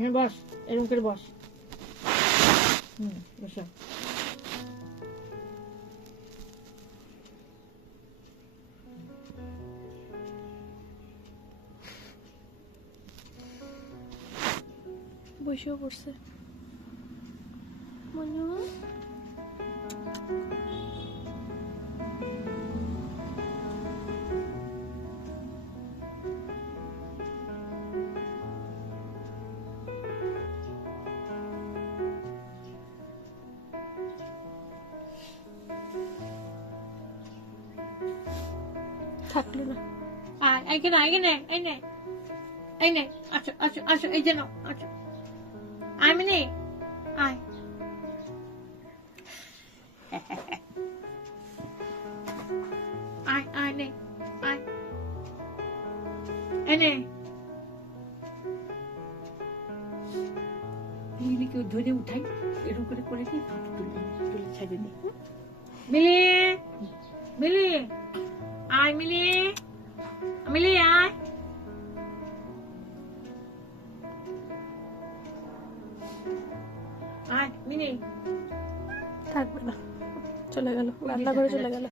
এখানে বস, এরকম করে বস। বসো। বসেও পড়ছে মনু। থাকলো না। এইখানে এইখানে এই নে, এই নে, আসো আসো আসো, এই যে নাও, আসো। আয় মিনি, আয়। আয় আয় নে, আয়, এই নে। মিলিকে ধরে উঠাই, এরকম করে করে দিই, তুলে ছেড়ে দিই। মিলি, মিলি, আয় মিলি, মিলি আয়। আয় মিনি। থাকবে না, চলে গেল, রান্নাঘরে চলে গেল।